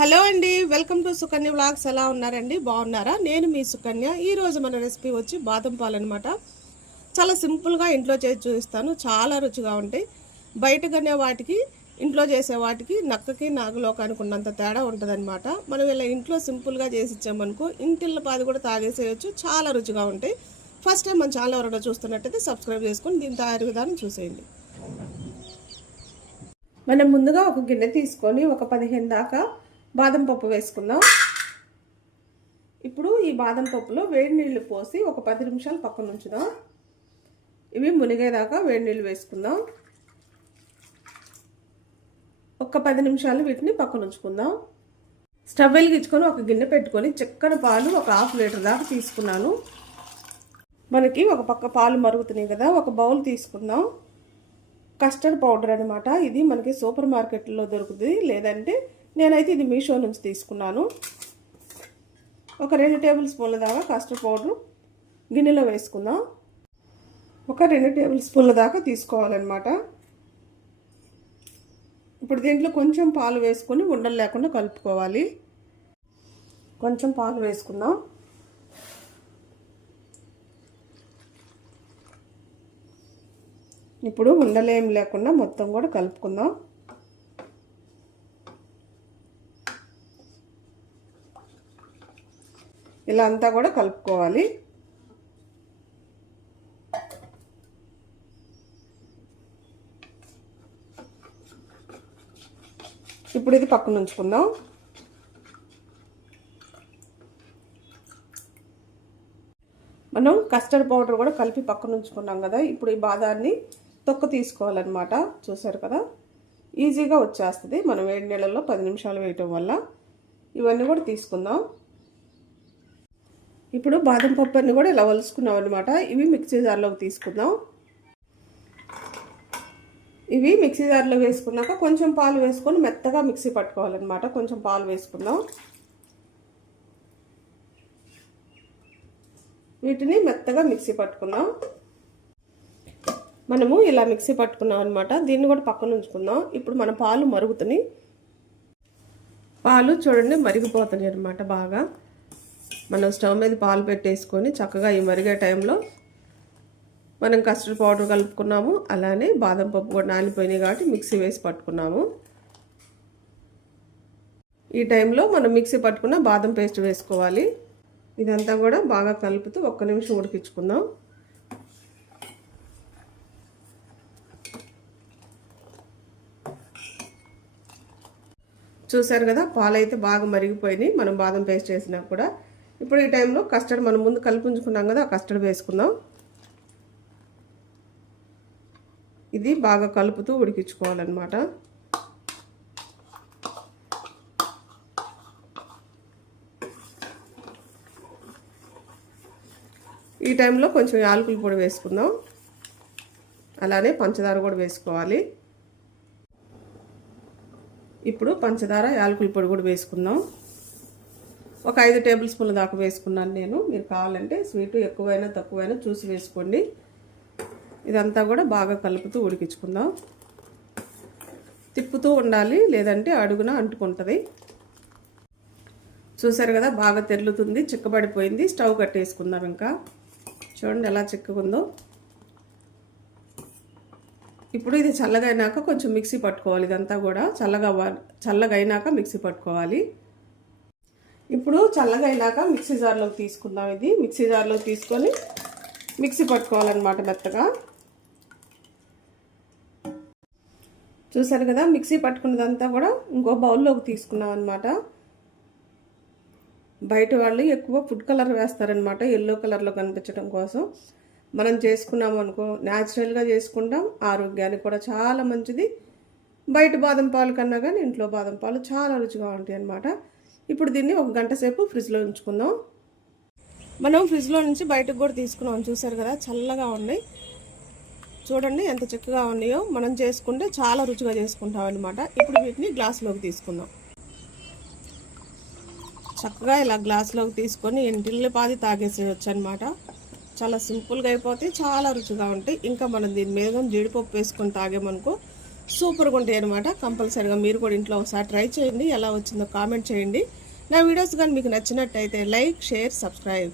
Hello అండి welcome to Sukanya vlogs. ఎలా ఉన్నారండి? బాగున్నారా? నేను మీ సుకన్య. ఈరోజు మన రెసిపీ వచ్చి బాదం పాలు అనమాట చాలా సింపుల్గా ఇంట్లో చేసి చూపిస్తాను. చాలా రుచిగా ఉంటాయి. బయట కొనే వాటికి ఇంట్లో చేసే వాటికి నక్కకి నాగలోకానికి ఉన్నంత తేడా ఉంటుందన్నమాట. మనం ఇలా ఇంట్లో సింపుల్గా చేసి ఇచ్చామనుకో ఇంటిల్ల పాది కూడా తాగేసేయచ్చు. చాలా రుచిగా ఉంటాయి. ఫస్ట్ టైం మన ఛానల్ ఎవరైనా చూస్తున్నట్టయితే సబ్స్క్రైబ్ చేసుకొని దీని తయారు విధానం చూసేయండి. మనం ముందుగా ఒక గిన్నె తీసుకొని ఒక పదిహేను దాకా బాదం పప్పు వేసుకుందాం. ఇప్పుడు ఈ బాదం పప్పులో వేడి నీళ్ళు పోసి ఒక పది నిమిషాలు పక్కన ఉంచుదాం. ఇవి మునిగేదాకా వేడి నీళ్ళు వేసుకుందాం. ఒక పది నిమిషాలు వీటిని పక్కన ఉంచుకుందాం. స్టవ్ వెలిగించుకొని ఒక గిన్నె పెట్టుకొని చక్కెర పాలు ఒక హాఫ్ లీటర్ దాకా తీసుకున్నాను. మనకి ఒక పక్క పాలు మరుగుతున్నాయి కదా ఒక బౌల్ తీసుకుందాం. కస్టర్డ్ పౌడర్ అనమాట ఇది మనకి సూపర్ మార్కెట్లో దొరుకుతుంది. లేదంటే నేనైతే ఇది మీషో నుంచి తీసుకున్నాను. ఒక రెండు టేబుల్ స్పూన్ల దాకా కస్టర్డ్ పౌడర్ గిన్నెలో వేసుకుందాం. ఒక రెండు టేబుల్ స్పూన్ల దాకా తీసుకోవాలన్నమాట. ఇప్పుడు దీంట్లో కొంచెం పాలు వేసుకొని ఉండలు లేకుండా కలుపుకోవాలి. కొంచెం పాలు వేసుకుందాం. ఇప్పుడు ఉండలేం లేకుండా మొత్తం కూడా కలుపుకుందాం. ఇలా అంతా కూడా కలుపుకోవాలి. ఇప్పుడు ఇది పక్కన ఉంచుకుందాం. మనం కస్టర్డ్ పౌడర్ కూడా కలిపి పక్కన ఉంచుకున్నాం కదా ఇప్పుడు ఈ బాదాన్ని తొక్క తీసుకోవాలన్నమాట. చూసారు కదా? ఈజీగా వచ్చేస్తుంది. మనం వేడి నీళ్ళల్లో పది నిమిషాలు వేయటం వల్ల. ఇవన్నీ కూడా తీసుకుందాం. ఇప్పుడు బాదం పప్పర్ని కూడా ఇలా వలుసుకున్నాం అనమాట ఇవి మిక్సీ జార్లోకి తీసుకుందాం. ఇవి మిక్సీ జార్లో వేసుకున్నాక కొంచెం పాలు వేసుకొని మెత్తగా మిక్సీ పట్టుకోవాలన్నమాట. కొంచెం పాలు వేసుకుందాం. వీటిని మెత్తగా మిక్సీ పట్టుకుందాం. మనము ఇలా మిక్సీ పట్టుకున్నాం అనమాట దీన్ని కూడా పక్కన ఉంచుకుందాం. ఇప్పుడు మన పాలు మరుగుతున్నాయి. పాలు చూడండి మరిగిపోతున్నాయి అనమాట బాగా. మనం స్టవ్ మీద పాలు పెట్టేసుకొని చక్కగా ఈ మరిగే టైంలో మనం కస్టర్డ్ పౌడర్ కలుపుకున్నాము. అలానే బాదం పప్పు కూడా నానిపోయినాయి కాబట్టి మిక్సీ వేసి పట్టుకున్నాము. ఈ టైంలో మనం మిక్సీ పట్టుకున్న బాదం పేస్ట్ వేసుకోవాలి. ఇదంతా కూడా బాగా కలుపుతూ ఒక్క నిమిషం ఉడికించుకుందాం. చూసారు కదా పాలు అయితే బాగా మరిగిపోయినాయి. మనం బాదం పేస్ట్ వేసినా కూడా ఇప్పుడు ఈ టైంలో కస్టర్డ్ మనం ముందు కలుపుంచుకున్నాం కదా ఆ కస్టర్డ్ వేసుకుందాం. ఇది బాగా కలుపుతూ ఉడికించుకోవాలన్నమాట. ఈ టైంలో కొంచెం యాలకుల పొడి వేసుకుందాం. అలానే పంచదార కూడా వేసుకోవాలి. ఇప్పుడు పంచదార యాలకుల పొడి కూడా వేసుకుందాం. ఒక ఐదు టేబుల్ స్పూన్ల దాకా వేసుకున్నాను నేను. మీరు కావాలంటే స్వీటు ఎక్కువైనా తక్కువైనా చూసి వేసుకోండి. ఇదంతా కూడా బాగా కలుపుతూ ఉడికించుకుందాం. తిప్పుతూ ఉండాలి లేదంటే అడుగున అంటుకుంటుంది. చూసారు కదా బాగా తెరులుతుంది చిక్కబడిపోయింది. స్టవ్ కట్టేసుకుందాం ఇంకా. చూడండి ఎలా చిక్కుకుందో ఇప్పుడు ఇది చల్లగైనాక కొంచెం మిక్సీ పట్టుకోవాలి ఇదంతా కూడా. చల్లగా చల్లగైనాక మిక్సీ పట్టుకోవాలి. ఇప్పుడు చల్లగా అయినాక మిక్సీ జార్లోకి తీసుకుందాం ఇది. మిక్సీ జార్లోకి తీసుకొని మిక్సీ పట్టుకోవాలన్నమాట మెత్తగా. చూసారు కదా మిక్సీ పట్టుకున్నదంతా కూడా ఇంకో బౌల్లోకి తీసుకున్నాం అనమాట బయట వాళ్ళు ఎక్కువ ఫుడ్ కలర్ వేస్తారనమాట ఎల్లో కలర్లో కనిపించడం కోసం. మనం చేసుకున్నాం అనుకో న్యాచురల్గా చేసుకుంటాం ఆరోగ్యానికి కూడా చాలా మంచిది. బయట బాదం పాలు కన్నా కానీ ఇంట్లో బాదం పాలు చాలా రుచిగా ఉంటాయి అన్నమాట ఇప్పుడు దీన్ని ఒక గంట సేపు ఫ్రిడ్జ్లో ఉంచుకుందాం. మనం ఫ్రిడ్జ్లో నుంచి బయటకు కూడా తీసుకున్నాం. చూసారు కదా చల్లగా ఉన్నాయి చూడండి ఎంత చక్కగా ఉన్నాయో. మనం చేసుకుంటే చాలా రుచిగా చేసుకుంటాం అనమాట ఇప్పుడు వీటిని గ్లాసులోకి తీసుకుందాం. చక్కగా ఇలా గ్లాసులోకి తీసుకొని ఎంటిల్లిపాది తాగేసేయచ్చు అనమాట చాలా సింపుల్గా అయిపోతే చాలా రుచిగా ఉంటాయి. ఇంకా మనం దీని మీద జీడిపప్పు వేసుకొని తాగామనుకో సూపర్గా ఉంటాయి అనమాట కంపల్సరీగా మీరు కూడా ఇంట్లో ఒకసారి ట్రై చేయండి. ఎలా వచ్చిందో కామెంట్ చేయండి. నా వీడియోస్ కానీ మీకు నచ్చినట్టయితే లైక్ షేర్ సబ్స్క్రైబ్.